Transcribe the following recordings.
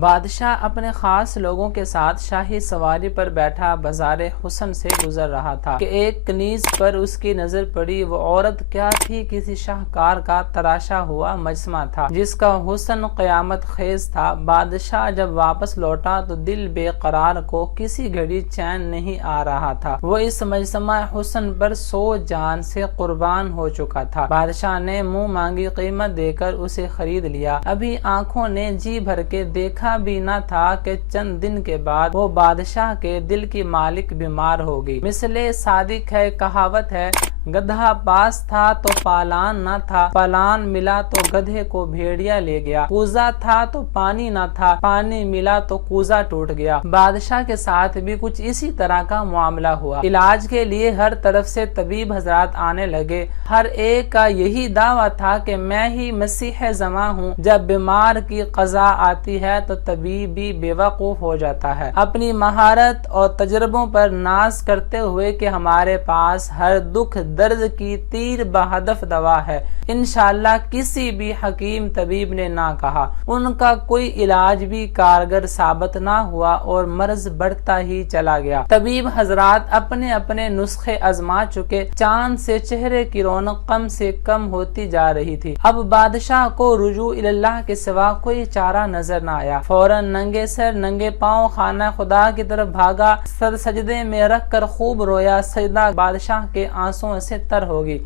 بادشاہ اپنے خاص لوگوں کے ساتھ شاہی سواری پر بیٹھا بازار حسن سے گزر رہا تھا کہ ایک کنیز پر اس کی نظر پڑی۔ وہ عورت کیا تھی؟ کسی شاہکار کا تراشا ہوا مجسمہ تھا جس کا حسن قیامت خیز تھا۔ بادشاہ جب واپس لوٹا تو دل بے قرار کو کسی گھڑی چین نہیں آ رہا تھا۔ وہ اس مجسمہ حسن پر 100 جان سے قربان ہو چکا تھا۔ بادشاہ نے منہ مانگی قیمت دے کر اسے خرید لیا۔ ابھی آنکھوں نے جی بھر کے دیکھا بھی نہ تھا کہ چند دن کے بعد وہ بادشاہ کے دل کی مالک بیمار ہو گئی۔ مثل صادق ہے، کہاوت ہے، گدھا پاس تھا تو پالان نہ تھا، پالان ملا تو گدھے کو بھیڑیا لے گیا، کوزہ تھا تو پانی نہ تھا، پانی ملا تو کوزہ ٹوٹ گیا۔ بادشاہ کے ساتھ بھی کچھ اسی طرح کا معاملہ ہوا۔ علاج کے لیے ہر طرف سے طبیب حضرات آنے لگے۔ ہر ایک کا یہی دعویٰ تھا کہ میں ہی مسیح زماں ہوں۔ جب بیمار کی قضا آتی ہے تو طبیب بھی بے وقوف ہو جاتا ہے، اپنی مہارت اور تجربوں پر ناز کرتے ہوئے کہ ہمارے پاس ہر دکھ درد کی تیر بہدف دوا ہے۔ انشاءاللہ کسی بھی حکیم طبیب نے نہ کہا۔ ان کا کوئی علاج بھی کارگر ثابت نہ ہوا اور مرض بڑھتا ہی چلا گیا۔ طبیب حضرات اپنے اپنے نسخے آزما چکے، چاند سے چہرے کی رونق کم سے کم ہوتی جا رہی تھی۔ اب بادشاہ کو رجوع اللہ کے سوا کوئی چارہ نظر نہ آیا۔ فوراً ننگے سر ننگے پاؤں خانہ خدا کی طرف بھاگا، سر سجدے میں رکھ کر خوب رویا۔ سجدہ بادشاہ کے آنسوں سے تر ہو گئی۔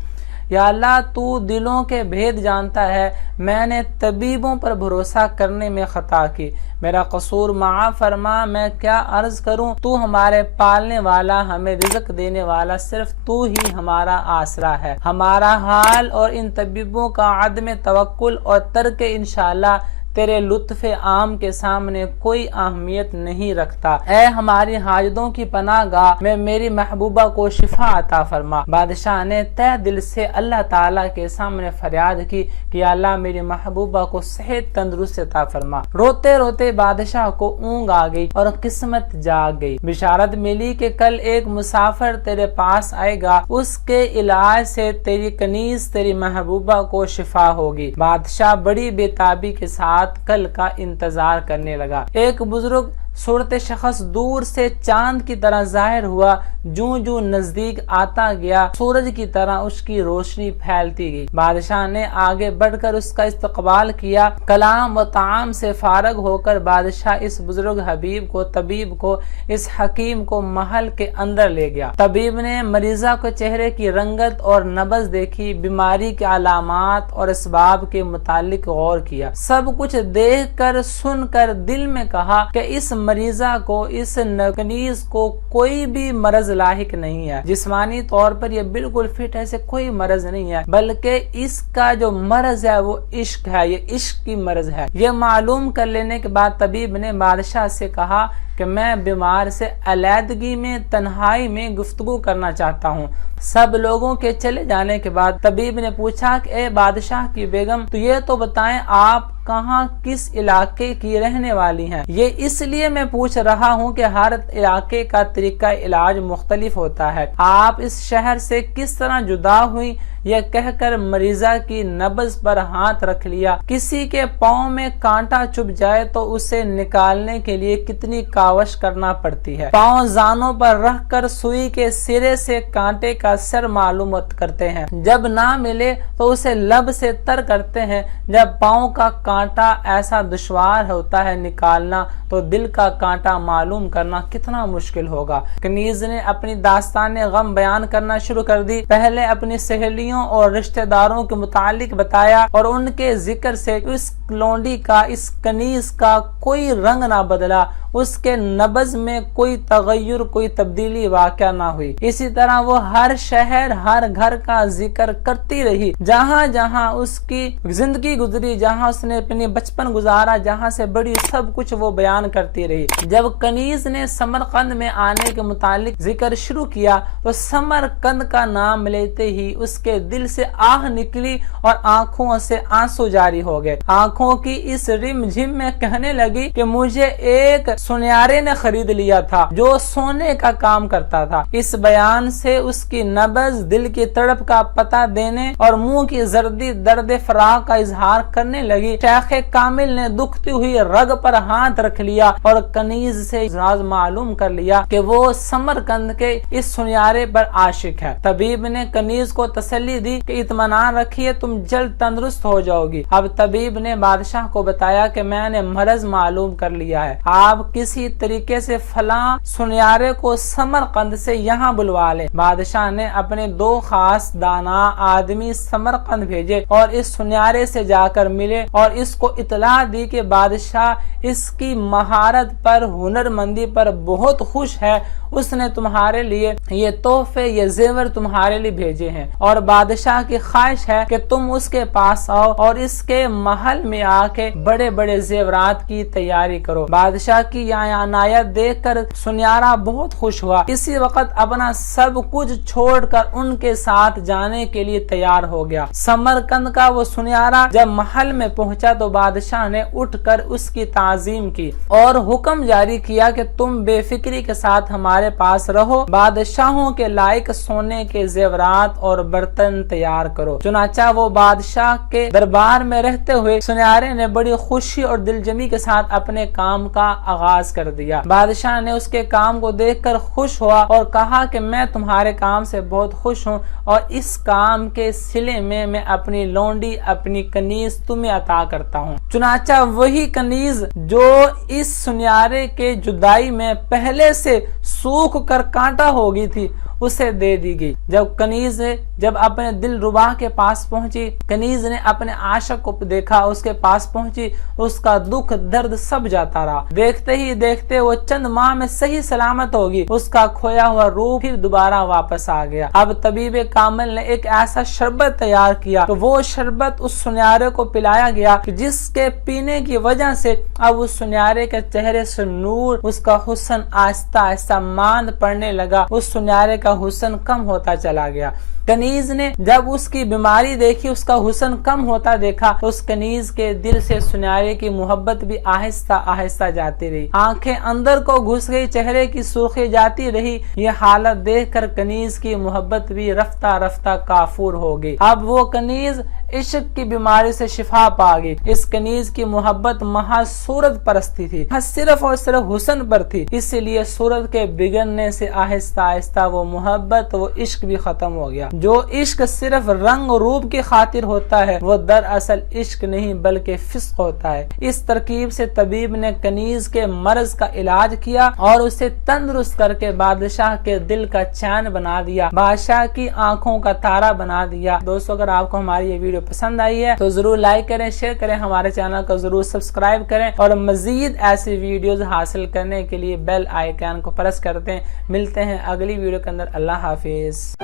یا اللہ، تو دلوں کے بھید جانتا ہے، میں نے طبیبوں پر بھروسہ کرنے میں خطا کی، میرا قصور معاف فرما۔ میں کیا عرض کروں، تو ہمارے پالنے والا، ہمیں رزق دینے والا، صرف تو ہی ہمارا آسرا ہے۔ ہمارا حال اور ان طبیبوں کا عدم توکل اور ترک انشاءاللہ تیرے لطف عام کے سامنے کوئی اہمیت نہیں رکھتا۔ اے ہماری حاجتوں کی پناہ گاہ میں میری محبوبہ کو شفا عطا فرما۔ بادشاہ نے تہ دل سے اللہ تعالیٰ کے سامنے فریاد کی کہ یا اللہ میری محبوبہ کو صحت تندرست عطا فرما۔ روتے روتے بادشاہ کو اونگ آ گئی اور قسمت جاگ گئی۔ بشارت ملی کہ کل ایک مسافر تیرے پاس آئے گا، اس کے علاج سے تیری کنیز تیری محبوبہ کو شفا ہوگی۔ بادشاہ بڑی بے تابی کے ساتھ کل کا انتظار کرنے لگا۔ ایک بزرگ صورت شخص دور سے چاند کی طرح ظاہر ہوا، جوں جوں نزدیک آتا گیا سورج کی طرح اس کی روشنی پھیلتی گئی۔ بادشاہ نے آگے بڑھ کر اس کا استقبال کیا۔ کلام و طعام سے فارغ ہو کر بادشاہ اس بزرگ حبیب کو، طبیب کو، اس حکیم کو محل کے اندر لے گیا۔ طبیب نے مریضہ کو چہرے کی رنگت اور نبض دیکھی، بیماری کے علامات اور اسباب کے متعلق غور کیا۔ سب کچھ دیکھ کر سن کر دل میں کہا کہ اس مریضہ کو، اس کنیز کو کوئی بھی مرض لاحق نہیں ہے۔ جسمانی طور پر یہ بالکل فٹ ہے، اسے کوئی مرض نہیں ہے، بلکہ اس کا جو مرض ہے وہ عشق ہے، یہ عشق کی مرض ہے۔ یہ معلوم کر لینے کے بعد طبیب نے بادشاہ سے کہا کہ میں بیمار سے علیحدگی میں، تنہائی میں گفتگو کرنا چاہتا ہوں۔ سب لوگوں کے چلے جانے کے بعد طبیب نے پوچھا کہ اے بادشاہ کی بیگم، تو یہ تو بتائیں آپ کہاں، کس علاقے کی رہنے والی ہیں؟ یہ اس لیے میں پوچھ رہا ہوں کہ ہر علاقے کا طریقہ علاج مختلف ہوتا ہے۔ آپ اس شہر سے کس طرح جدا ہوئی؟ یہ کہہ کر مریضہ کی نبض پر ہاتھ رکھ لیا۔ کسی کے پاؤں میں کانٹا چبھ جائے تو اسے نکالنے کے لیے کتنی کاوش کرنا پڑتی ہے۔ پاؤں زانوں پر رکھ کر سوئی کے سرے سے کانٹے کا سر معلوم کرتے ہیں، جب نہ ملے تو اسے لب سے تر کرتے ہیں۔ جب پاؤں کا کانٹا ایسا دشوار ہوتا ہے نکالنا تو دل کا کانٹا معلوم کرنا کتنا مشکل ہوگا۔ کنیز نے اپنی داستان غم بیان کرنا شروع کر دی۔ پہلے اپنی سہیلیوں اور رشتہ داروں کے متعلق بتایا اور ان کے ذکر سے اس لونڈی کا، اس کنیز کا کوئی رنگ نہ بدلا، اس کے نبض میں کوئی تغیر، کوئی تبدیلی واقع نہ ہوئی۔ اسی طرح وہ ہر شہر، ہر گھر کا ذکر کرتی رہی، جہاں جہاں اس کی زندگی گزری، جہاں اس نے اپنی بچپن گزارا، جہاں سے بڑی، سب کچھ وہ بیان کرتی رہی۔ جب کنیز نے سمرقند میں آنے کے متعلق ذکر شروع کیا تو سمرقند کا نام لیتے ہی اس کے دل سے آہ نکلی اور آنکھوں سے آنسو جاری ہو گئے۔ آنکھوں آنکھوں کی اس رم جھم میں کہنے لگی کہ مجھے ایک سنیارے نے خرید لیا تھا جو سونے کا کام کرتا تھا۔ اس بیان سے اس کی نبض، دل کی تڑپ کا پتہ دینے اور منہ کی زردی درد فراق کا اظہار کرنے لگی۔ شیخ کامل نے دکھتی ہوئی رگ پر ہاتھ رکھ لیا اور کنیز سے راز معلوم کر لیا کہ وہ سمرقند کے اس سنیارے پر عاشق ہے۔ طبیب نے کنیز کو تسلی دی کہ اطمینان رکھیے، تم جلد تندرست ہو جاؤ گی۔ اب طبیب نے بادشاہ کو بتایا کہ میں نے مرض معلوم کر لیا ہے، آپ کسی طریقے سے فلاں سنیارے کو سمرقند سے یہاں بلوا لیں۔ بادشاہ نے اپنے 2 خاص دانا آدمی سمرقند بھیجے اور اس سنیارے سے جا کر ملے اور اس کو اطلاع دی کہ بادشاہ اس کی مہارت پر، ہنرمندی پر بہت خوش ہے، اس نے تمہارے لیے یہ تحفے، یہ زیور تمہارے لیے بھیجے ہیں اور بادشاہ کی خواہش ہے کہ تم اس کے پاس آؤ اور اس کے محل میں آ کے بڑے بڑے زیورات کی تیاری کرو۔ بادشاہ کی یہ عنایت دیکھ کر سنیارا بہت خوش ہوا، اسی وقت اپنا سب کچھ چھوڑ کر ان کے ساتھ جانے کے لیے تیار ہو گیا۔ سمرقند کا وہ سنیارا جب محل میں پہنچا تو بادشاہ نے اٹھ کر اس کی تعظیم کی اور حکم جاری کیا کہ تم بے فکری کے ساتھ ہمارے پاس رہو، بادشاہوں کے لائق سونے کے زیورات اور برتن تیار کرو۔ چنانچہ وہ بادشاہ کے دربار میں رہتے ہوئے سنیارے نے بڑی خوشی اور دلجمی کے ساتھ اپنے کام کا آغاز کر دیا۔ بادشاہ نے اس کے کام کو دیکھ کر خوش ہوا اور کہا کہ میں تمہارے کام سے بہت خوش ہوں اور اس کام کے صلے میں میں اپنی لونڈی، اپنی کنیز تمہیں عطا کرتا ہوں۔ چنانچہ وہی کنیز جو اس سنیارے کے جدائی میں پہلے سے سوکھ کر کانٹا ہو گئی تھی اسے دے دی گئی۔ جب کنیز جب اپنے دل ربا کے پاس پہنچی، کنیز نے اپنے عاشق کو دیکھا، اس کے پاس پہنچی، اس کا دکھ درد سب جاتا رہا۔ دیکھتے ہی دیکھتے وہ چند ماہ میں صحیح سلامت ہوگی، اس کا کھویا ہوا روح پھر دوبارہ واپس آ گیا۔ اب طبیب کامل نے ایک ایسا شربت تیار کیا تو وہ شربت اس سنیارے کو پلایا گیا کہ جس کے پینے کی وجہ سے اب اس سنیارے کے چہرے سے نور، اس کا حسن آہستہ آہستہ ماند پڑنے لگا، اس سنیارے کا حسن کم ہوتا چلا گیا۔ کنیز نے جب اس کی بیماری دیکھی، اس کا حسن کم ہوتا دیکھا، اس کنیز کے دل سے سنیارے کی محبت بھی آہستہ آہستہ جاتی رہی، آنکھیں اندر کو گھس گئی، چہرے کی سرخی جاتی رہی۔ یہ حالت دیکھ کر کنیز کی محبت بھی رفتہ رفتہ کافور ہو گئی۔ اب وہ کنیز عشق کی بیماری سے شفا پا گئی۔ اس کنیز کی محبت محض صورت پرستی تھی، صرف اور صرف حسن پر تھی، اسی لیے صورت کے بگڑنے سے آہستہ آہستہ وہ محبت، وہ عشق بھی ختم ہو گیا۔ جو عشق صرف رنگ و روپ کی خاطر ہوتا ہے وہ دراصل عشق نہیں بلکہ فسق ہوتا ہے۔ اس ترکیب سے طبیب نے کنیز کے مرض کا علاج کیا اور اسے تندرست کر کے بادشاہ کے دل کا چین بنا دیا، بادشاہ کی آنکھوں کا تارا بنا دیا۔ دوستو، اگر آپ کو ہماری یہ ویڈیو پسند آئی ہے تو ضرور لائک کریں، شیئر کریں، ہمارے چینل کو ضرور سبسکرائب کریں اور مزید ایسی ویڈیوز حاصل کرنے کے لیے بیل آئیکن کو پریس کرتے ہیں۔ ملتے ہیں اگلی ویڈیو کے اندر۔ اللہ حافظ۔